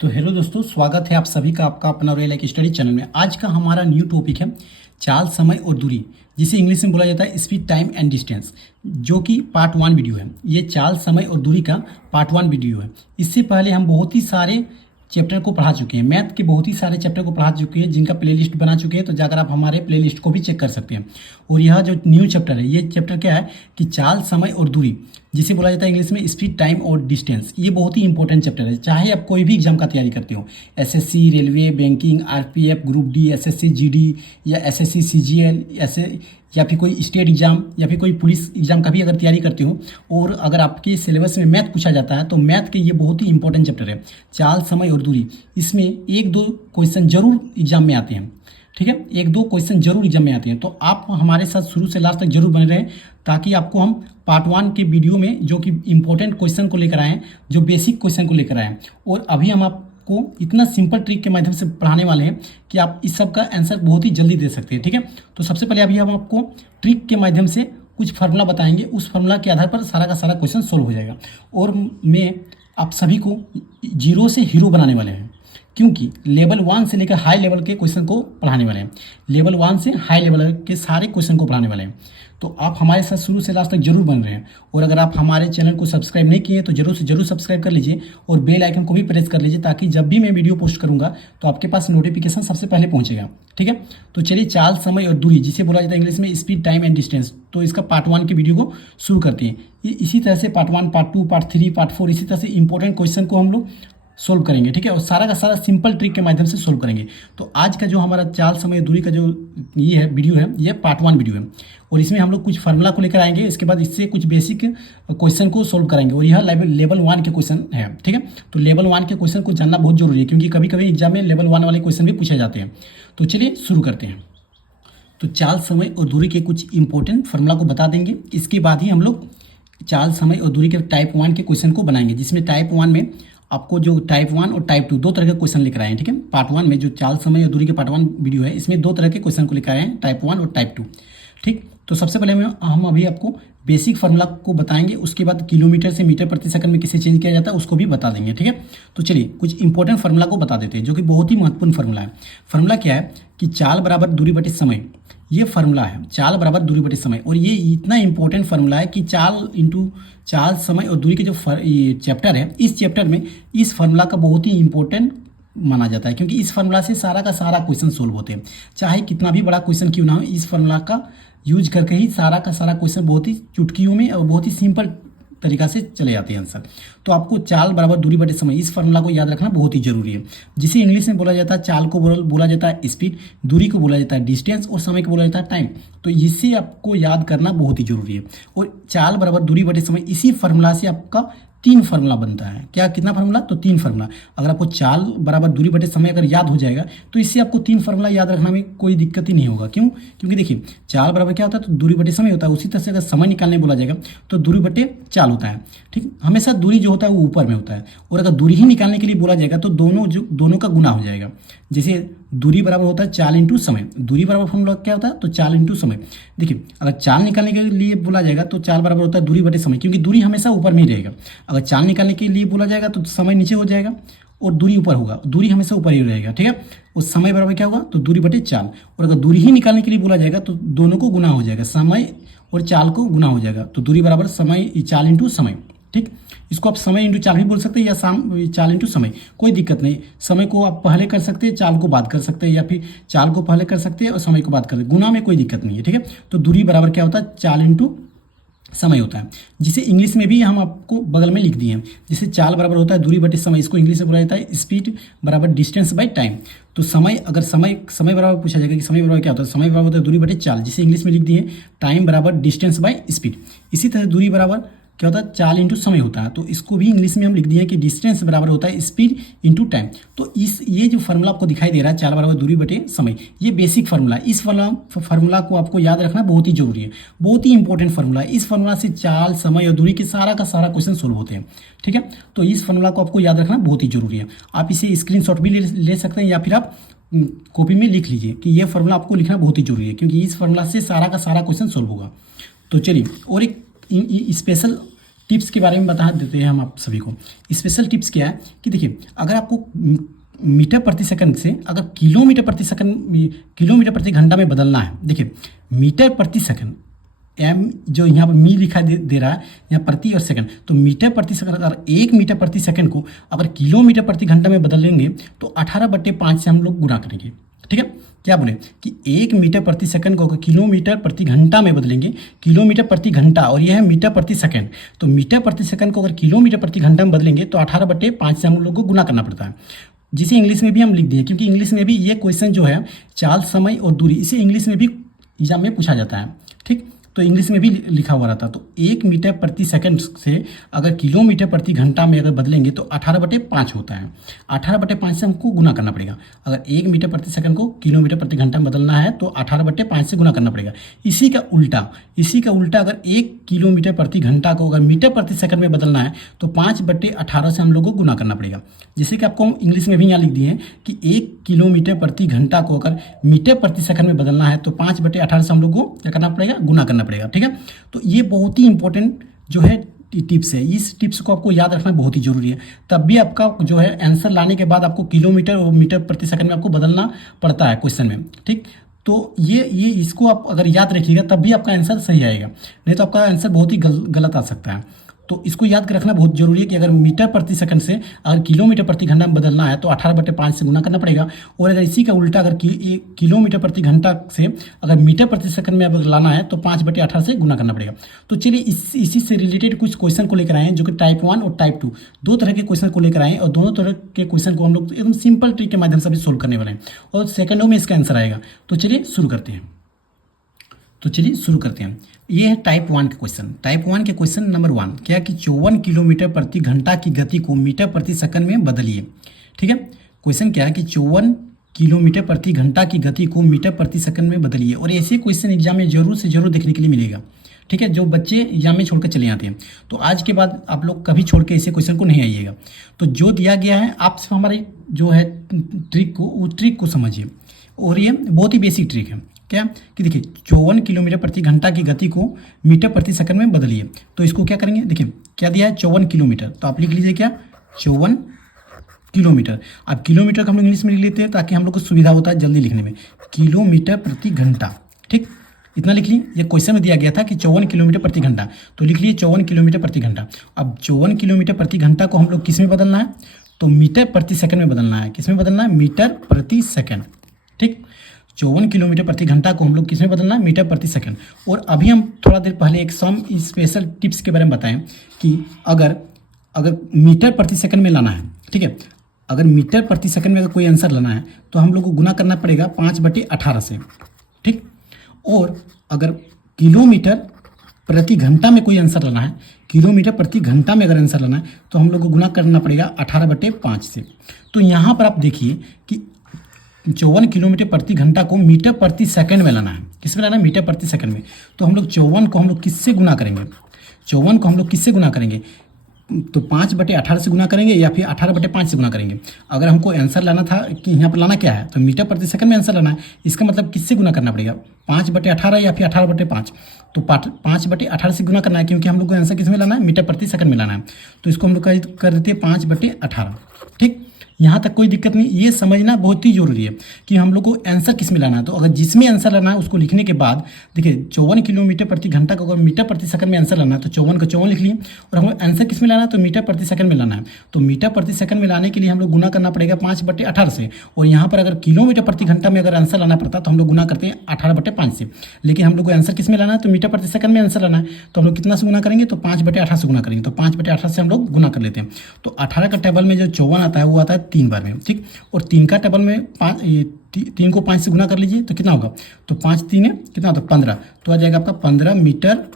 तो हेलो दोस्तों, स्वागत है आप सभी का आपका अपना रॉयल लाइक स्टडी चैनल में। आज का हमारा न्यू टॉपिक है चाल, समय और दूरी, जिसे इंग्लिश में बोला जाता है स्पीड, टाइम एंड डिस्टेंस, जो कि पार्ट 1 वीडियो है। ये चाल, समय और दूरी का पार्ट 1 वीडियो है। इससे पहले हम बहुत ही सारे चैप्टर को पढ़ा चुके हैं, मैथ के बहुत ही सारे चैप्टर को पढ़ा चुके हैं, जिनका प्लेलिस्ट बना चुके हैं। तो जाकर आप हमारे प्लेलिस्ट को भी चेक कर सकते हैं। और यह जो न्यू चैप्टर है, ये चैप्टर क्या है कि चाल, समय और दूरी, जिसे बोला जाता है इंग्लिश में स्पीड, टाइम और डिस्टेंस। ये बहुत ही इंपॉर्टेंट चैप्टर है। चाहे आप कोई भी एग्जाम का तैयारी करते हो, SSC, railway, banking, RPF, group D, SSC GD या एसएससी सीजीएल, ऐसे या फिर कोई स्टेट एग्जाम या फिर कोई पुलिस एग्जाम का भी अगर तैयारी करते हो, और अगर आपके सिलेबस में मैथ पूछा जाता है, तो मैथ के ये बहुत ही इंपॉर्टेंट चैप्टर है, चाल, समय और दूरी। इसमें एक दो क्वेश्चन जरूर एग्जाम में आते हैं, ठीक है, एक दो क्वेश्चन जरूर एग्जाम में आते हैं। तो आप हमारे साथ शुरू से लास्ट तक जरूर बने रहें, ताकि आपको हम पार्ट 1 के वीडियो में जो कि इंपॉर्टेंट क्वेश्चन को लेकर आए हैं, जो बेसिक क्वेश्चन को लेकर आए हैं, और अभी हम आपको इतना सिंपल ट्रिक के माध्यम से पढ़ाने वाले हैं कि आप इस सब का आंसर बहुत ही जल्दी दे सकते हैं, ठीक है। तो सबसे पहले अभी हम आपको ट्रिक के माध्यम से कुछ फार्मूला बताएंगे, उस फार्मूला के आधार पर सारा का सारा क्वेश्चन सोल्व हो जाएगा। और मैं आप सभी को जीरो से हीरो बनाने वाले हैं, क्योंकि लेवल 1 से लेकर हाई लेवल के क्वेश्चन को पढ़ाने वाले हैं। लेवल 1 से हाई लेवल के सारे क्वेश्चन को पढ़ाने वाले हैं। तो आप हमारे साथ शुरू से लास्ट तक जरूर बन रहे हैं। और अगर आप हमारे चैनल को सब्सक्राइब नहीं किए तो जरूर से जरूर सब्सक्राइब कर लीजिए, और बेल आइकन को भी प्रेस कर लीजिए, ताकि जब भी मैं वीडियो पोस्ट करूंगा तो आपके पास नोटिफिकेशन सबसे पहले पहुंचेगा, ठीक है। तो चलिए, चाल, समय और दूरी, जिसे बोला जाता है इंग्लिश में स्पीड, टाइम एंड डिस्टेंस, तो इसका पार्ट 1 के वीडियो को शुरू करते हैं। इसी तरह से पार्ट 1, पार्ट 2, पार्ट 3, पार्ट 4, इसी तरह से इंपॉर्टेंट क्वेश्चन को हम लोग सोल्व करेंगे, ठीक है। और सारा का सारा सिंपल ट्रिक के माध्यम से सोल्व करेंगे। तो आज का जो हमारा चाल, समय, दूरी का जो ये है वीडियो है, ये पार्ट 1 वीडियो है, और इसमें हम लोग कुछ फार्मूला को लेकर आएंगे। इसके बाद इससे कुछ बेसिक क्वेश्चन को सोल्व करेंगे, और यह लेवल 1 के क्वेश्चन है, ठीक है। तो लेवल 1 के क्वेश्चन को जानना बहुत जरूरी है, क्योंकि कभी कभी एग्जाम में लेवल 1 वाले क्वेश्चन भी पूछे जाते हैं। तो चलिए शुरू करते हैं। तो चाल, समय और दूरी के कुछ इंपॉर्टेंट फार्मूला को बता देंगे। इसके बाद ही हम लोग चाल, समय और दूरी के टाइप 1 के क्वेश्चन को बनाएंगे, जिसमें टाइप 1 में आपको जो टाइप 1 और टाइप 2 दो तरह के क्वेश्चन लेकर आए हैं, ठीक है। पार्ट 1 में जो चाल, समय और दूरी के पार्ट 1 वीडियो है, इसमें दो तरह के क्वेश्चन को लेकर आए हैं, टाइप 1 और टाइप 2, ठीक। तो सबसे पहले हम अभी आपको बेसिक फार्मूला को बताएंगे, उसके बाद किलोमीटर से मीटर प्रति सेकंड में किसे चेंज किया जाता है उसको भी बता देंगे, ठीक है। तो चलिए कुछ इंपॉर्टेंट फार्मूला को बता देते हैं, जो कि बहुत ही महत्वपूर्ण फार्मूला है। फार्मूला क्या है कि चाल बराबर दूरी बटे समय, ये फार्मूला है, चाल बराबर दूरी बटे समय। और ये इतना इंपॉर्टेंट फार्मूला है कि चाल, समय और दूरी के जो ये चैप्टर है, इस चैप्टर में इस फार्मूला का बहुत ही इंपॉर्टेंट माना जाता है, क्योंकि इस फार्मूला से सारा का सारा क्वेश्चन सोल्व होते हैं। चाहे कितना भी बड़ा क्वेश्चन क्यों ना हो, इस फार्मूला का यूज करके ही सारा का सारा क्वेश्चन बहुत ही चुटकियों में और बहुत ही सिंपल तरीका से चले जाते हैं आंसर। तो आपको चाल बराबर दूरी बटे समय, इस फार्मूला को याद रखना बहुत ही जरूरी है, जिसे इंग्लिश में बोला जाता है, चाल को बोला जाता है स्पीड, दूरी को बोला जाता है डिस्टेंस, और समय को बोला जाता है टाइम। तो इससे आपको याद करना बहुत ही जरूरी है। और चाल बराबर दूरी बटे समय, इसी फार्मूला से आपका 3 फार्मूला बनता है। क्या, कितना फार्मूला? तो 3 फार्मूला। अगर आपको चाल बराबर दूरी बटे समय अगर याद हो जाएगा, तो इससे आपको 3 फार्मूला याद रखना में कोई दिक्कत ही नहीं होगा। क्यों? क्योंकि देखिए, चाल बराबर क्या होता है, तो दूरी बटे समय होता है। उसी तरह से अगर समय निकालने बोला जाएगा तो दूरी बटे चाल होता है, ठीक। हमेशा दूरी जो होता है वो ऊपर में होता है, और अगर दूरी ही निकालने के लिए बोला जाएगा तो दोनों का गुना हो जाएगा। जैसे दूरी बराबर होता है चाल इंटू समय, दूरी बराबर फॉर्मूला क्या होता है, तो चाल इंटू समय। देखिए, अगर चाल निकालने के लिए बोला जाएगा तो चाल बराबर होता है दूरी बटे समय, क्योंकि दूरी हमेशा ऊपर में ही रहेगा। अगर चाल निकालने के लिए बोला जाएगा तो समय नीचे हो जाएगा और दूरी ऊपर होगा, दूरी हमेशा ऊपर ही रहेगा, ठीक है। और समय बराबर क्या होगा, तो दूरी बटे चाल। और अगर दूरी ही निकालने के लिए बोला जाएगा तो दोनों को गुना हो जाएगा, समय और चाल को गुना हो जाएगा। तो दूरी बराबर समय, चाल इंटू समय, ठीक। इसको आप समय इंटू चाल भी बोल सकते हैं, या चाल इंटू समय, कोई दिक्कत नहीं। समय को आप पहले कर सकते हैं, चाल को बाद कर सकते हैं, या फिर चाल को पहले कर सकते हैं और समय को बाद कर सकते हैं। गुना में कोई दिक्कत नहीं है, ठीक है। तो दूरी बराबर क्या होता है, चाल इंटू समय होता है, जिसे इंग्लिश में भी हम आपको बगल में लिख दिए हैं। जैसे चाल बराबर होता है दूरी बटे समय, इसको इंग्लिश में बोला जाता है स्पीड बराबर डिस्टेंस बाय टाइम। तो समय, अगर समय बराबर पूछा जाएगा कि समय बराबर क्या होता है, समय बराबर होता है दूरी बटे चाल, जिसे इंग्लिश में लिख दिए टाइम बराबर डिस्टेंस बाय स्पीड। इसी तरह दूरी बराबर क्या होता है, चाल इंटू समय होता है, तो इसको भी इंग्लिश में हम लिख दिए कि डिस्टेंस बराबर होता है स्पीड इंटू टाइम। तो ये जो फार्मूला आपको दिखाई दे रहा है, चाल बराबर दूरी बटे समय, ये बेसिक फार्मूला है। इस फार्मूला को आपको याद रखना बहुत ही जरूरी है, बहुत ही इंपॉर्टेंट फार्मूला है। इस फार्मूला से चाल, समय और दूरी के सारा का सारा क्वेश्चन सोल्व होते हैं, ठीक है। तो इस फार्मूला को आपको याद रखना बहुत ही जरूरी है। आप इसे स्क्रीनशॉट भी ले सकते हैं, या फिर आप कॉपी में लिख लीजिए कि यह फार्मूला आपको लिखना बहुत ही जरूरी है, क्योंकि इस फार्मूला से सारा का सारा क्वेश्चन सोल्व होगा। तो चलिए, और एक स्पेशल टिप्स के बारे में बता देते हैं हम आप सभी को। स्पेशल टिप्स क्या है कि देखिए, अगर आपको मीटर प्रति सेकंड से अगर किलोमीटर प्रति घंटा में बदलना है, देखिए मीटर प्रति सेकंड, एम जो यहाँ पर मी लिखा दे रहा है यहाँ प्रति और सेकंड, तो मीटर प्रति सेकंड, अगर 1 मीटर प्रति सेकंड को अगर किलोमीटर प्रति घंटा में बदलेंगे तो 18/5 से हम लोग गुणा करेंगे। ठीक है, क्या बोले कि 1 मीटर प्रति सेकंड को अगर किलोमीटर प्रति घंटा में बदलेंगे, किलोमीटर प्रति घंटा, और यह है मीटर प्रति सेकंड, तो मीटर प्रति सेकंड को अगर किलोमीटर प्रति घंटा में बदलेंगे तो 18/5 से हम लोग को गुना करना पड़ता है, जिसे इंग्लिश में भी हम लिख दिए, क्योंकि इंग्लिश में भी ये क्वेश्चन जो है चाल, समय और दूरी, इसे इंग्लिश में भी एग्जाम में पूछा जाता है। ठीक, तो इंग्लिश में भी लिखा हुआ रहता। तो 1 मीटर प्रति सेकंड से अगर किलोमीटर प्रति घंटा में अगर बदलेंगे तो 18/5 होता है। 18/5 से हमको गुना करना पड़ेगा। अगर 1 मीटर प्रति सेकंड को किलोमीटर प्रति घंटा में बदलना है तो 18/5 से गुना करना पड़ेगा। इसी का उल्टा अगर 1 किलोमीटर प्रति घंटा को अगर मीटर प्रति सेकंड में बदलना है तो 5/18 से हम लोग को गुना करना पड़ेगा। जैसे कि आपको इंग्लिश में भी यहाँ लिख दिए हैं कि 1 किलोमीटर प्रति घंटा को अगर मीटर प्रति सेकंड में बदलना है तो 5/18 से हम लोग को क्या करना पड़ेगा, गुना करना पड़ेगा। ठीक है, तो ये बहुत ही इंपॉर्टेंट जो है टिप्स है। इस टिप्स को आपको याद रखना बहुत ही जरूरी है, तब भी आपका जो है आंसर लाने के बाद आपको किलोमीटर और मीटर प्रति सेकंड में आपको बदलना पड़ता है क्वेश्चन में। ठीक, तो ये इसको आप अगर याद रखिएगा तब भी आपका आंसर सही आएगा, नहीं तो आपका आंसर बहुत ही गलत आ सकता है। तो इसको याद रखना बहुत जरूरी है कि अगर मीटर प्रति सेकंड से अगर किलोमीटर प्रति घंटा में बदलना है तो 18/5 से गुना करना पड़ेगा, और अगर इसी का उल्टा अगर किलोमीटर प्रति घंटा से अगर मीटर प्रति सेकंड में अगर लाना है तो 5/18 से गुना करना पड़ेगा। तो चलिए इसी से रिलेटेड कुछ क्वेश्चन को लेकर आए हैं, जो कि टाइप 1 और टाइप 2 दो तरह के क्वेश्चन को लेकर आए हैं, और दोनों तरह के क्वेश्चन को हम लोग एकदम सिंपल ट्रिक के माध्यम से अभी सोल्व करने वाले हैं, और सेकंडों में इसका आंसर आएगा। तो चलिए शुरू करते हैं। ये है टाइप 1 के क्वेश्चन। टाइप 1 के क्वेश्चन नंबर 1 क्या कि 54 किलोमीटर प्रति घंटा की गति को मीटर प्रति सेकंड में बदलिए। ठीक है, क्वेश्चन क्या है कि 54 किलोमीटर प्रति घंटा की गति को मीटर प्रति सेकंड में बदलिए, और ऐसे क्वेश्चन एग्जाम में जरूर से जरूर देखने के लिए मिलेगा। ठीक है, जो बच्चे एग्जाम में छोड़कर चले आते हैं, तो आज के बाद आप लोग कभी छोड़ के ऐसे क्वेश्चन को नहीं आइएगा। तो जो दिया गया है आप सिर्फ हमारी जो है ट्रिक को समझिए, और ये बहुत ही बेसिक ट्रिक है। क्या कि देखिए 54 किलोमीटर प्रति घंटा की गति को मीटर प्रति सेकंड में बदलिए। तो इसको क्या करेंगे, देखिए क्या दिया है 54 किलोमीटर, तो आप लिख लीजिए क्या 54 किलोमीटर। अब किलोमीटर को हम लोग इंग्लिश में लिख लेते हैं ताकि हम लोग को सुविधा होता है जल्दी लिखने में, किलोमीटर प्रति घंटा। ठीक, इतना लिख लीजिए। ये क्वेश्चन में दिया गया था कि 54 किलोमीटर प्रति घंटा, तो लिख लीजिए 54 किलोमीटर प्रति घंटा। अब 54 किलोमीटर प्रति घंटा को हम लोग किस में बदलना है, तो मीटर प्रति सेकंड में बदलना है। किस में बदलना है, मीटर प्रति सेकंड। ठीक, 54 किलोमीटर प्रति घंटा को हम लोग किस में बदलना है, मीटर प्रति सेकंड। और अभी हम थोड़ा देर पहले एक सम स्पेशल टिप्स के बारे में बताएं कि अगर मीटर प्रति सेकंड में लाना है, ठीक है, अगर मीटर प्रति सेकंड में अगर कोई आंसर लाना है तो हम लोग को गुना करना पड़ेगा 5/18 से। ठीक, और अगर किलोमीटर प्रति घंटा में कोई आंसर लाना है, किलोमीटर प्रति घंटा में अगर आंसर लाना है तो हम लोग को गुना करना पड़ेगा 18/5 से। तो यहाँ पर आप देखिए कि 54 किलोमीटर प्रति घंटा को मीटर प्रति सेकंड में लाना है। किस में लाना है, मीटर प्रति सेकंड में। तो हम लोग 54 को हम लोग किससे गुना करेंगे, 54 को हम लोग किससे गुना करेंगे, तो 5/18 से गुना करेंगे या फिर 18/5 से गुना करेंगे। अगर हमको आंसर लाना था कि यहाँ पर लाना क्या है, तो मीटर प्रति सेकंड में आंसर लाना है, इसका मतलब किससे गुना करना पड़ेगा, 5/18 या फिर 18/5। तो 5/18 से गुना करना है, क्योंकि हम लोग को आंसर किस में लाना है, मीटर प्रति सेकंड में लाना है। तो इसको हम लोग कर देते हैं 5/18। ठीक, यहाँ तक कोई दिक्कत नहीं। ये समझना बहुत ही जरूरी है कि हम लोग को आंसर किस में लाना है। तो अगर जिसमें आंसर लाना है उसको लिखने के बाद देखिए 54 किलोमीटर प्रति घंटा को अगर मीटर प्रति सेकंड में आंसर लाना है तो 54 का 54 लिख लिए, और हम आंसर किस में लाना है, तो मीटर प्रति सेकंड में लाना है। तो मीटर प्रति सेकंड में लाने के लिए हम लोग गुना करना पड़ेगा 5/18 से, और यहाँ पर अगर किलोमीटर प्रति घंटा में अगर आंसर लाना पड़ता तो हम लोग गुना करते हैं 18/5 से। लेकिन हम लोग को आंसर किस में लाना है, तो मीटर प्रति सेकंड में आंसर लाना है, तो हम लोग कितना से गुना करेंगे, तो 5/18 से गुना करेंगे। तो 5/18 से हम लोग गुना कर लेते हैं। तो 18 का टेबल में जो 54 आता है वो आता है 3 बार में। ठीक, और 3 का टेबल में 3 को 5 से गुना कर लीजिए तो कितना होगा, तो 5 3 कितना होता है 15, तो आ जाएगा आपका 15 मीटर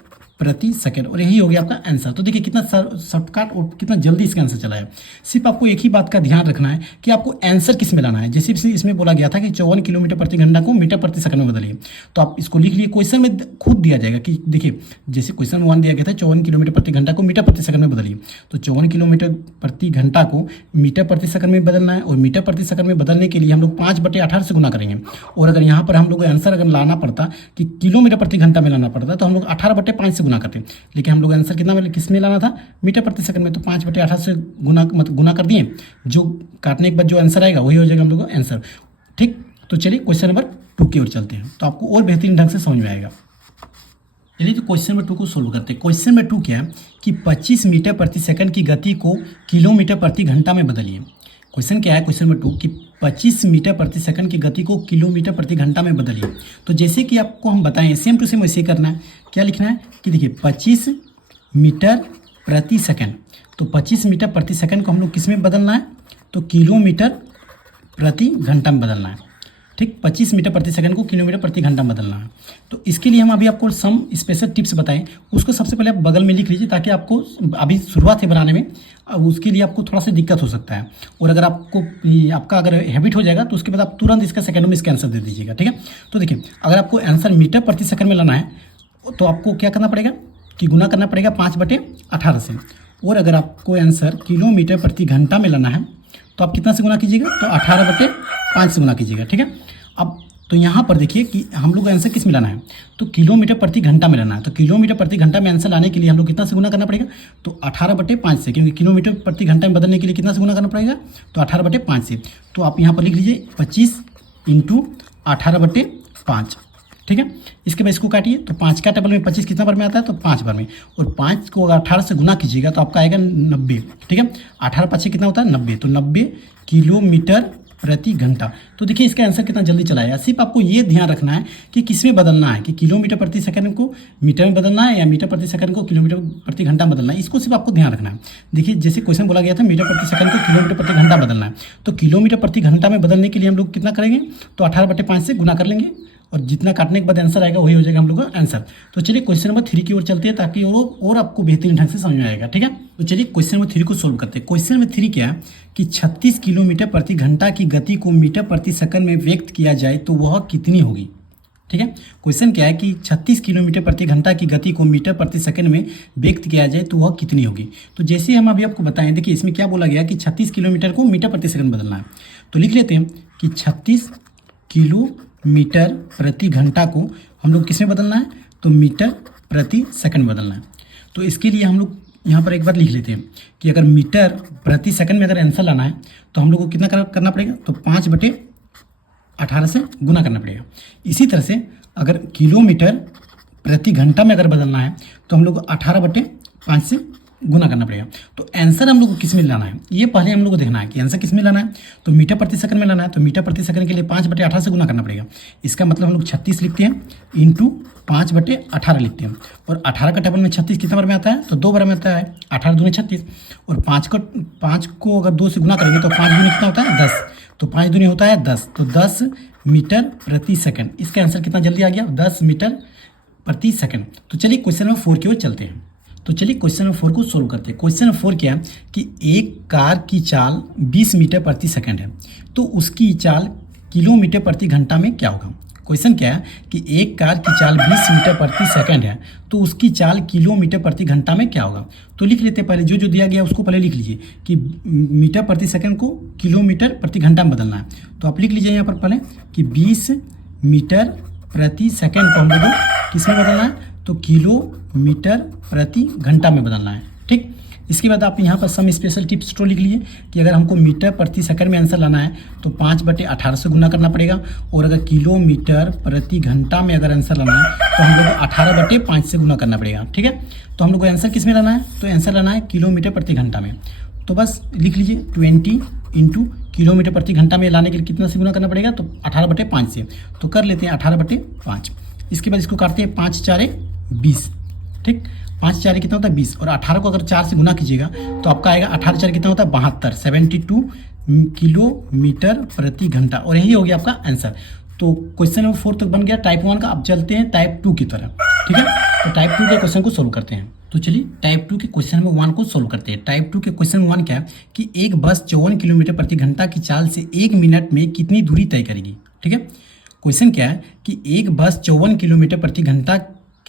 प्रति सेकंड, और यही हो गया आपका आंसर। तो देखिए कितना शॉर्टकट और कितना जल्दी इसका आंसर चला है। सिर्फ आपको एक ही बात का ध्यान रखना है कि आपको आंसर किस में लाना है। जैसे इसमें बोला गया था कि 54 किलोमीटर प्रति घंटा को मीटर प्रति सेकंड में बदलिए, तो आप इसको लिख लिए। क्वेश्चन में खुद दिया जाएगा कि देखिए जैसे क्वेश्चन 1 दिया गया था 54 किलोमीटर प्रति घंटा को मीटर प्रति सेकंड में बदलिए, तो 54 किलोमीटर प्रति घंटा को मीटर प्रति सेकंड में बदलना है, और मीटर प्रति सेकंड में बदलने के लिए हम लोग 5/18 से गुना करेंगे। और अगर यहाँ पर हम लोग आंसर अगर लाना पड़ता कि किलोमीटर प्रति घंटा में लाना पड़ता तो हम लोग 18/5 से गुना करते हैं, लेकिन हम लोग आंसर कितना मतलब किस में लाना था, मीटर प्रति सेकंड में। तो 5/18 से गुना कर दिए, जो काटने के बाद जो आंसर आएगा वही हो जाएगा हम लोग का आंसर। ठीक, तो चलिए क्वेश्चन नंबर 2 की ओर चलते हैं, तो आपको और बेहतरीन ढंग से समझ में आएगा। चलिए तो क्वेश्चन नंबर 2 को सोल्व करते हैं। क्वेश्चन नंबर 2 क्या है कि 25 मीटर प्रति सेकंड की गति को किलोमीटर प्रति घंटा में बदलिए। क्वेश्चन क्या है, क्वेश्चन नंबर 2 कि 25 मीटर प्रति सेकंड की गति को किलोमीटर प्रति घंटा में बदलिए। तो जैसे कि आपको हम बताएं सेम टू सेम वैसे ही करना है। क्या लिखना है कि देखिए 25 मीटर प्रति सेकंड, तो 25 मीटर प्रति सेकंड को हम लोग किस में बदलना है, तो किलोमीटर प्रति घंटा में बदलना है। ठीक, 25 मीटर प्रति सेकंड को किलोमीटर प्रति घंटा में बदलना है। तो इसके लिए हम अभी आपको सम स्पेशल टिप्स बताएं, उसको सबसे पहले आप बगल में लिख लीजिए, ताकि आपको अभी शुरुआत है बनाने में, अब उसके लिए आपको थोड़ा सा दिक्कत हो सकता है। और अगर आपका अगर हैबिट हो जाएगा तो उसके बाद आप तुरंत इसका सेकंड में इसका आंसर दे दीजिएगा। ठीक है, तो देखिए अगर आपको आंसर मीटर प्रति सेकंड में लाना है तो आपको क्या करना पड़ेगा कि गुना करना पड़ेगा 5/18 से। और अगर आपको आंसर किलोमीटर प्रति घंटा में लाना है तो आप कितना से गुना कीजिएगा, तो 18/5 से गुना कीजिएगा। ठीक है, अब तो यहाँ पर देखिए कि हम लोग आंसर किस में लाना है, तो किलोमीटर प्रति घंटा में लाना है। तो किलोमीटर प्रति घंटा में आंसर लाने के लिए हम लोग कितना से गुना करना पड़ेगा, तो 18/5 से, क्योंकि किलोमीटर प्रति घंटा में बदलने के लिए कितना से गुना करना पड़ेगा, तो 18/5 से। तो आप यहाँ पर लिख लीजिए 25 × 18/5। ठीक है, इसके बाद इसको काटिए, तो 5 का टेबल में 25 कितना बार में आता है, तो 5 बार में। और 5 को अगर 18 से गुना कीजिएगा तो आपका आएगा 90। ठीक है, 18/5 कितना होता है 90, तो 90 किलोमीटर प्रति घंटा। तो देखिए इसका आंसर कितना जल्दी चला आया। सिर्फ आपको ये ध्यान रखना है कि किस में बदलना है, कि किलोमीटर प्रति सेकंड को मीटर में बदलना है या मीटर प्रति सेकंड को किलोमीटर प्रति घंटा में बदलना है, इसको सिर्फ आपको ध्यान रखना है। देखिए जैसे क्वेश्चन बोला गया था मीटर प्रति सेकंड को किलोमीटर प्रति घंटा बदलना है, तो किलोमीटर प्रति घंटा में बदलने के लिए हम लोग कितना करेंगे, तो 18/5 से गुना कर लेंगे, और जितना काटने के बाद आंसर आएगा वही हो जाएगा हम लोग का आंसर। तो चलिए क्वेश्चन नंबर 3 की ओर चलते हैं, ताकि और आपको बेहतरीन ढंग से समझ में आएगा। ठीक है, तो चलिए क्वेश्चन नंबर 3 को सोल्व करते हैं। क्वेश्चन नंबर 3 क्या है कि 36 किलोमीटर प्रति घंटा की गति को मीटर प्रति सेकंड में व्यक्त किया जाए तो वह कितनी होगी। ठीक है, क्वेश्चन क्या है कि 36 किलोमीटर प्रति घंटा की गति को मीटर प्रति सेकंड में व्यक्त किया जाए तो वह कितनी होगी। तो जैसे हम अभी आपको बताएं, देखिए इसमें क्या बोला गया कि 36 किलोमीटर को मीटर प्रति सेकंड बदलना है। तो लिख लेते हैं कि 36 किलोमीटर प्रति घंटा को हम लोग किस में बदलना है, तो मीटर प्रति सेकंड बदलना है। तो इसके लिए हम लोग यहाँ पर एक बार लिख लेते हैं कि अगर मीटर प्रति सेकंड में अगर आंसर लाना है तो हम लोग को कितना करना पड़ेगा, तो 5/18 से गुना करना पड़ेगा। इसी तरह से अगर किलोमीटर प्रति घंटा में अगर बदलना है तो हम लोग को 18/5 से गुना करना पड़ेगा। तो आंसर हम लोग को किस में लाना है, ये पहले हम लोग को देखना है कि आंसर किस में लाना है। तो मीटर प्रति सेकंड में लाना है, तो मीटर प्रति सेकंड के लिए 5/18 से गुना करना पड़ेगा। इसका मतलब हम लोग 36 लिखते हैं इंटू 5/18 लिखते हैं। और 18 का टेबल में 36 कितना बार में आता है, तो 2 बार में आता है। 18 दूनी 36, और 5 को अगर 2 से गुना करेंगे तो 5 दूनी कितना होता है 10, तो 5 दूनी होता है 10, तो 10 मीटर प्रति सेकंड। इसका आंसर कितना जल्दी आ गया, 10 मीटर प्रति सेकंड। तो चलिए क्वेश्चन नंबर 4 की ओर चलते हैं। तो चलिए क्वेश्चन नंबर 4 को सोल्व करते हैं। क्वेश्चन नंबर 4 क्या है कि एक कार की चाल 20 मीटर प्रति सेकंड है, तो उसकी चाल किलोमीटर प्रति घंटा में क्या होगा। क्वेश्चन क्या है कि एक कार की चाल 20 मीटर प्रति सेकंड है, तो उसकी चाल किलोमीटर प्रति घंटा में क्या होगा। तो लिख लेते हैं, पहले जो दिया गया उसको पहले लिख लीजिए कि मीटर प्रति सेकंड को किलोमीटर प्रति घंटा में बदलना है। तो आप लिख लीजिए यहाँ पर पहले कि 20 मीटर प्रति सेकंड को हम लोग किस में बदलना है, तो किलोमीटर प्रति घंटा में बदलना है। ठीक, इसके बाद आप यहाँ पर सम स्पेशल टिप्स तो लिख लीजिए कि अगर हमको मीटर प्रति सेकंड में आंसर लाना है तो 5/18 से गुना करना पड़ेगा, और अगर किलोमीटर प्रति घंटा में अगर आंसर लाना है तो हम लोग को 18/5 से गुना करना पड़ेगा। ठीक है, तो हम लोग को आंसर किस में लाना है, तो आंसर लाना है किलोमीटर प्रति घंटा में। तो बस लिख लीजिए 20 इंटू किलोमीटर प्रति घंटा में लाने के लिए कितना से गुना करना पड़ेगा, तो 18/5 से। तो कर लेते हैं 18/5। इसके बाद इसको काटते हैं 5 × 4 = 20। ठीक, 5 × 4 कितना होता है 20, और 18 को अगर 4 से गुना कीजिएगा तो आपका आएगा 18 × 4 कितना होता है 72 किलोमीटर प्रति घंटा, और यही हो गया आपका आंसर। तो क्वेश्चन नंबर 4 तक बन गया टाइप 1 का। अब चलते हैं टाइप 2 की तरफ। ठीक है, तो टाइप 2 के क्वेश्चन को सोल्व करते हैं। तो चलिए टाइप 2 के क्वेश्चन नंबर 1 को सोल्व करते हैं। टाइप 2 के क्वेश्चन 1 क्या है कि एक बस 54 किलोमीटर प्रति घंटा की चाल से 1 मिनट में कितनी दूरी तय करेगी। ठीक है, क्वेश्चन क्या है कि एक बस 54 किलोमीटर प्रति घंटा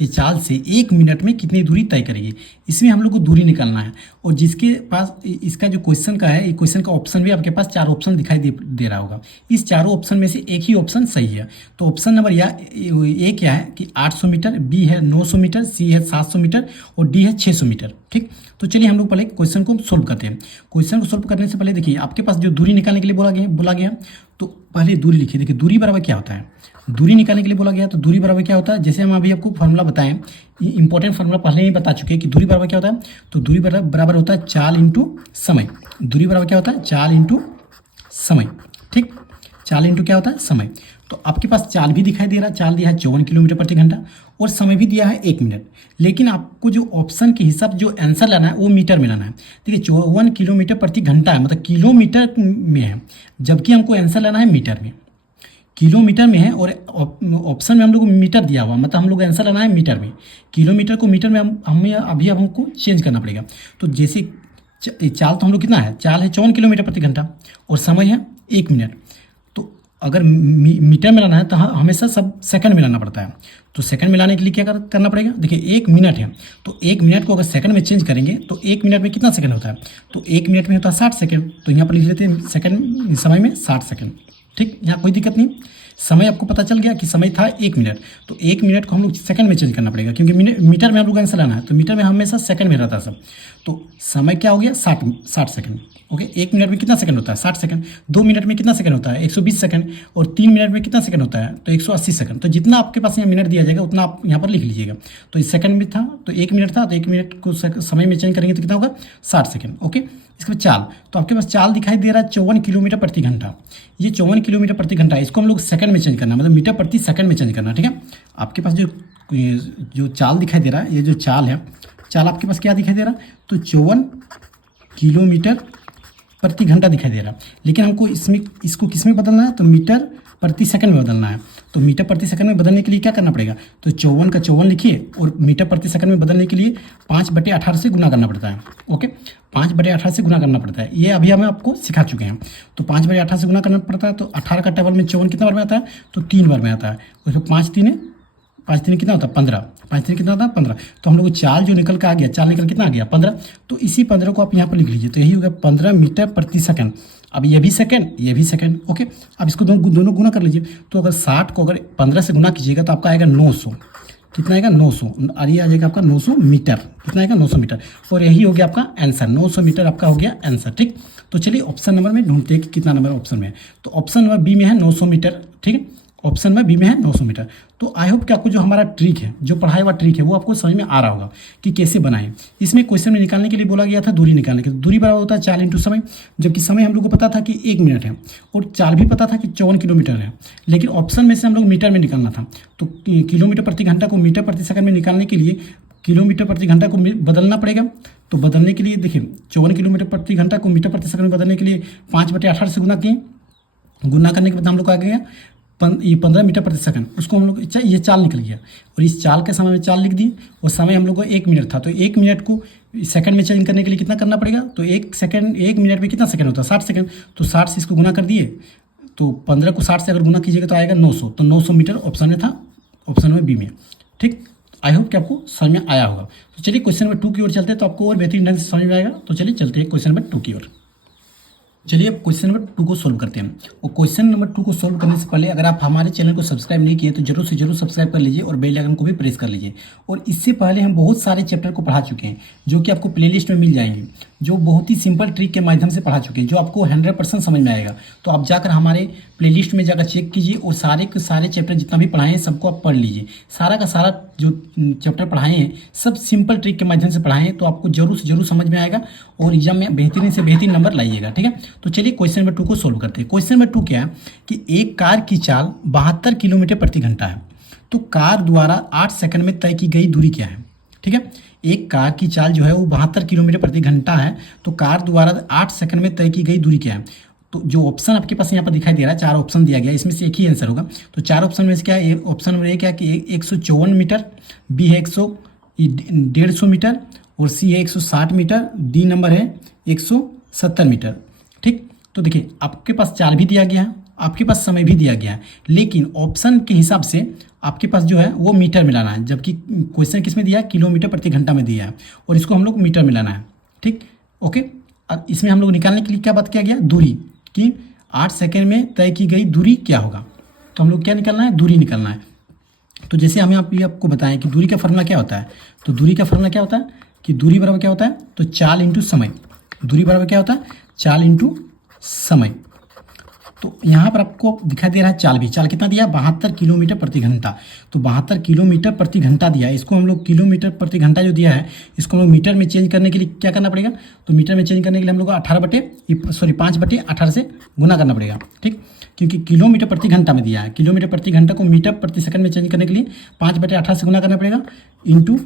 कि चाल से 1 मिनट में कितनी दूरी तय करेगी। इसमें हम लोग को दूरी निकालना है। और जिसके पास इसका जो क्वेश्चन का है, क्वेश्चन का ऑप्शन भी आपके पास 4 ऑप्शन दिखाई दे रहा होगा। इस चारों ऑप्शन में से एक ही ऑप्शन सही है। तो ऑप्शन नंबर ए क्या है कि 800 मीटर, बी है 900 मीटर, सी है 700 मीटर और डी है 600 मीटर। ठीक, तो चलिए हम लोग पहले क्वेश्चन को सोल्व करते हैं। क्वेश्चन को सोल्व करने से पहले देखिए आपके पास जो दूरी निकालने के लिए बोला गया, तो पहले दूरी लिखिए। देखिए दूरी बराबर क्या होता है, दूरी निकालने के लिए बोला गया तो दूरी बराबर क्या होता है, जैसे हम अभी आपको फॉर्मूला बताएं, इंपॉर्टेंट फॉर्मूला पहले ही बता चुके हैं कि दूरी बराबर क्या होता है। तो दूरी बराबर होता है चाल इंटू समय। दूरी बराबर क्या होता है, चाल इंटू समय। ठीक, चाल इंटू क्या होता है, समय। तो आपके पास चाल भी दिखाई दे रहा है, चाल दिया है 54 किलोमीटर प्रति घंटा और समय भी दिया है 1 मिनट। लेकिन आपको जो ऑप्शन के हिसाब जो आंसर लाना है वो मीटर में लाना है। देखिए 54 किलोमीटर प्रति घंटा है, मतलब किलोमीटर में है, जबकि हमको आंसर लाना है मीटर में। किलोमीटर में है और ऑप्शन में हम लोग को मीटर दिया हुआ, मतलब हम लोग आंसर लाना है मीटर में। किलोमीटर को मीटर में हमें अभी अब हमको चेंज करना पड़ेगा। तो जैसे चाल तो हम लोग कितना है, चाल है 54 किलोमीटर प्रति घंटा और समय है 1 मिनट। तो अगर मीटर में लाना है तो हमेशा सब सेकंड में लाना पड़ता है। तो सेकंड में लाने के लिए क्या करना पड़ेगा, देखिए 1 मिनट है, तो 1 मिनट को अगर सेकंड में चेंज करेंगे तो 1 मिनट में कितना सेकंड होता है, तो 1 मिनट में होता है 60 सेकंड। तो यहाँ पर लिख लेते हैं सेकंड, समय में 60 सेकंड। ठीक, यहाँ कोई दिक्कत नहीं। समय आपको पता चल गया कि समय था 1 मिनट, तो 1 मिनट को हम लोग सेकंड में चेंज करना पड़ेगा, क्योंकि मीटर में हम लोग आंसर लाना है, तो मीटर में हमेशा सेकंड में रहता है सब। तो समय क्या हो गया, 60 सेकंड। ओके, 1 मिनट में कितना सेकंड होता है, 60 सेकंड। 2 मिनट में कितना सेकंड होता है, 120 सेकंड। और 3 मिनट में कितना सेकंड होता है, तो 180 सेकंड। तो जितना आपके पास यहाँ मिनट दिया जाएगा उतना आप यहाँ पर लिख लीजिएगा। तो इस सेकंड में था तो 1 मिनट था, तो 1 मिनट को समय में चेंज करेंगे तो कितना होगा, 60 सेकंड। ओके, इसके बाद चाल, तो आपके पास चाल दिखाई दे रहा है 54 किलोमीटर प्रति घंटा। ये 54 किलोमीटर प्रति घंटा है, इसको हम लोग सेकंड में चेंज करना, मतलब मीटर प्रति सेकंड में चेंज करना। ठीक है, आपके पास जो चाल दिखाई दे रहा है, ये जो चाल है, चाल आपके पास क्या दिखाई दे रहा है, तो 54 किलोमीटर प्रति घंटा दिखाई दे रहा है। लेकिन हमको इसको किस में बदलना है, तो मीटर प्रति सेकंड में बदलना है। तो मीटर प्रति सेकंड में बदलने के लिए क्या करना पड़ेगा, तो 54 का 54 लिखिए और मीटर प्रति सेकंड में बदलने के लिए 5/18 से गुना करना पड़ता है। ओके, 5/18 से गुना करना पड़ता है, ये अभी हम आपको सिखा चुके हैं। तो 5/18 से गुना करना पड़ता है, तो 18 का टेबल में 54 कितना बार में आता है, तो 3 बार में आता है। उसमें 5 3 कितना होता है, 15। 5 3 कितना होता है, 15। तो हम लोग चाल जो निकल के आ गया, चाल निकल कितना आ गया, 15। तो इसी 15 को आप यहाँ पर लिख लीजिए, तो यही हो गया 15 मीटर प्रति सेकंड। अब ये भी सेकंड, ये भी सेकंड। ओके, अब इसको दोनों गुना कर लीजिए। तो अगर 60 को अगर 15 से गुना कीजिएगा तो आपका आएगा 900। कितना आएगा, 900। और ये आ जाएगा आपका 900 मीटर। कितना आएगा, 900 मीटर। और यही हो गया आपका आंसर, 900 मीटर आपका हो गया आंसर। ठीक, तो चलिए ऑप्शन नंबर में ढूंढते हैं कि कितना नंबर ऑप्शन में है। तो ऑप्शन नंबर बी में है 900 मीटर। ठीक है, ऑप्शन में बी में है 900 मीटर। तो आई होप कि आपको जो हमारा ट्रिक है, जो पढ़ाया हुआ ट्रिक है, वो आपको समझ में आ रहा होगा कि कैसे बनाएं। इसमें क्वेश्चन में निकालने के लिए बोला गया था दूरी निकालने के लिए। दूरी बराबर होता है चाल इंटू समय, जबकि समय हम लोग को पता था कि 1 मिनट है और चाल भी पता था कि 54 किलोमीटर है। लेकिन ऑप्शन में से हम लोग मीटर में निकालना था, तो किलोमीटर प्रति घंटा को मीटर प्रति सेकंड में निकालने के लिए किलोमीटर प्रति घंटा को बदलना पड़ेगा। तो बदलने के लिए देखिए 54 किलोमीटर प्रति घंटा को मीटर प्रति सेकंड में बदलने के लिए 5/18 से गुना किए। गुना करने के बाद हम लोग को आ गया ये 15 मीटर प्रति सेकंड। उसको हम लोग ये चाल निकल गया और इस चाल के समय में चाल लिख दी और समय हम लोग को 1 मिनट था। तो 1 मिनट को सेकंड में चेंज करने के लिए कितना करना पड़ेगा, तो 1 मिनट में कितना सेकंड होता है, 60 सेकंड। तो 60 से इसको गुना कर दिए, तो 15 को 60 से अगर गुना कीजिएगा तो आएगा 900। तो 900 मीटर ऑप्शन में था, ऑप्शन में बी में। ठीक, आई होप कि आपको समझ में आया होगा। तो चलिए क्वेश्चन नंबर 2 की ओर चलते हैं, तो आपको और बेहतरीन ढंग से समझ में आएगा। तो चलिए चलते हैं क्वेश्चन नंबर 2 की ओर। चलिए अब क्वेश्चन नंबर 2 को सोल्व करते हैं। और क्वेश्चन नंबर 2 को सोल्व करने से पहले अगर आप हमारे चैनल को सब्सक्राइब नहीं किए तो जरूर से जरूर सब्सक्राइब कर लीजिए और बेल आइकन को भी प्रेस कर लीजिए। और इससे पहले हम बहुत सारे चैप्टर को पढ़ा चुके हैं जो कि आपको प्लेलिस्ट में मिल जाएंगे, जो बहुत ही सिंपल ट्रिक के माध्यम से पढ़ा चुके हैं, जो आपको 100% समझ में आएगा। तो आप जाकर हमारे प्लेलिस्ट में जाकर चेक कीजिए और सारे के सारे चैप्टर जितना भी पढ़ाए हैं सबको आप पढ़ लीजिए। सारा का सारा जो चैप्टर पढ़ाए हैं सब सिंपल ट्रिक के माध्यम से पढ़ाए हैं, तो आपको जरूर से जरूर समझ में आएगा और एग्जाम में बेहतरीन से बेहतरीन नंबर लाइएगा। ठीक है, तो चलिए क्वेश्चन नंबर 2 को सोल्व करते हैं। क्वेश्चन नंबर 2 क्या है कि एक कार की चाल 72 किलोमीटर प्रति घंटा है, तो कार द्वारा 8 सेकंड में तय की गई दूरी क्या है। ठीक है, एक कार की चाल जो है वो 72 किलोमीटर प्रति घंटा है, तो कार द्वारा 8 सेकंड में तय की गई दूरी क्या है। तो जो ऑप्शन आपके पास यहाँ पर दिखाई दे रहा है, 4 ऑप्शन दिया गया है, इसमें से एक ही आंसर होगा। तो 4 ऑप्शन में से क्या है, ऑप्शन नंबर ए क्या है कि 154 मीटर, बी है 150 मीटर और सी है 160 मीटर, डी नंबर है 170 मीटर। ठीक, तो देखिए आपके पास चाल भी दिया गया है, आपके पास समय भी दिया गया है, लेकिन ऑप्शन के हिसाब से आपके पास जो है वो मीटर में लाना है, जबकि क्वेश्चन किस में दिया है, किलोमीटर प्रति घंटा में दिया है, और इसको हम लोग मीटर में लाना है। ठीक, ओके। अब इसमें हम लोग निकालने के लिए क्या बात किया गया, दूरी, कि 8 सेकेंड में तय की गई दूरी क्या होगा। तो हम लोग क्या निकालना है, दूरी निकालना है। तो जैसे हमें आपको बताएं कि दूरी का फॉर्मूला क्या होता है, तो दूरी का फॉर्मूला क्या होता है कि दूरी बराबर क्या होता है, तो चाल इंटू समय। दूरी बराबर क्या होता है, चाल इंटू समय। तो यहाँ पर आपको दिखाई दे रहा है चाल भी, चाल कितना दिया, 72 किलोमीटर प्रति घंटा। तो 72 किलोमीटर प्रति घंटा दिया है, इसको हम लोग किलोमीटर प्रति घंटा जो दिया है इसको हम लोग मीटर में चेंज करने के लिए क्या करना पड़ेगा, तो मीटर में चेंज करने के लिए हम लोग को 5/18 से गुना करना पड़ेगा। ठीक, क्योंकि किलोमीटर प्रति घंटा में दिया है, किलोमीटर प्रति घंटा को मीटर प्रति सेकंड में चेंज करने के लिए 5/18 से गुना करना पड़ेगा, इंटू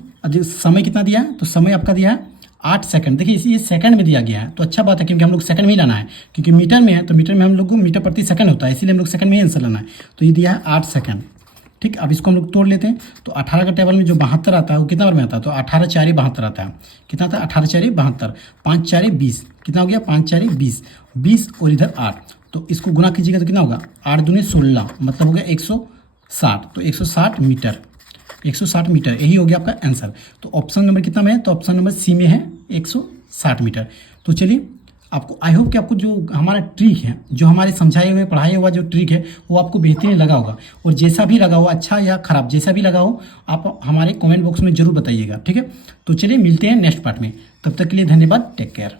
समय कितना दिया है, तो समय आपका दिया है 8 सेकंड। देखिए इसी सेकंड में दिया गया है, तो अच्छा बात है, क्योंकि हम लोग सेकंड में ही लाना है, क्योंकि मीटर में है तो मीटर में हम लोग को मीटर प्रति सेकंड होता है, इसीलिए हम लोग सेकंड में ही आंसर लाना है। तो ये दिया है 8 सेकंड। ठीक, अब इसको हम लोग तोड़ लेते हैं। तो 18 का टेबल में जो 72 आता है वो कितना बार में आता है, तो 18 4 72 आता है। कितना था, 18 4 72, 5 4 20, कितना हो गया, 5 4 20, 20 और इधर 8, तो इसको गुना कीजिएगा तो कितना होगा, 8 दूनी 16, मतलब हो गया 160। तो 160 मीटर, 160 मीटर, यही हो गया आपका आंसर। तो ऑप्शन नंबर कितना में है, तो ऑप्शन नंबर सी में है 160 मीटर। तो चलिए, आपको आई होप कि आपको जो हमारा ट्रिक है, जो हमारे समझाए हुए पढ़ाया हुआ जो ट्रिक है वो आपको बेहतरीन लगा होगा, और जैसा भी लगा हो, अच्छा या खराब जैसा भी लगा हो, आप हमारे कमेंट बॉक्स में जरूर बताइएगा। ठीक है, तो चलिए मिलते हैं नेक्स्ट पार्ट में, तब तक के लिए धन्यवाद, टेक केयर।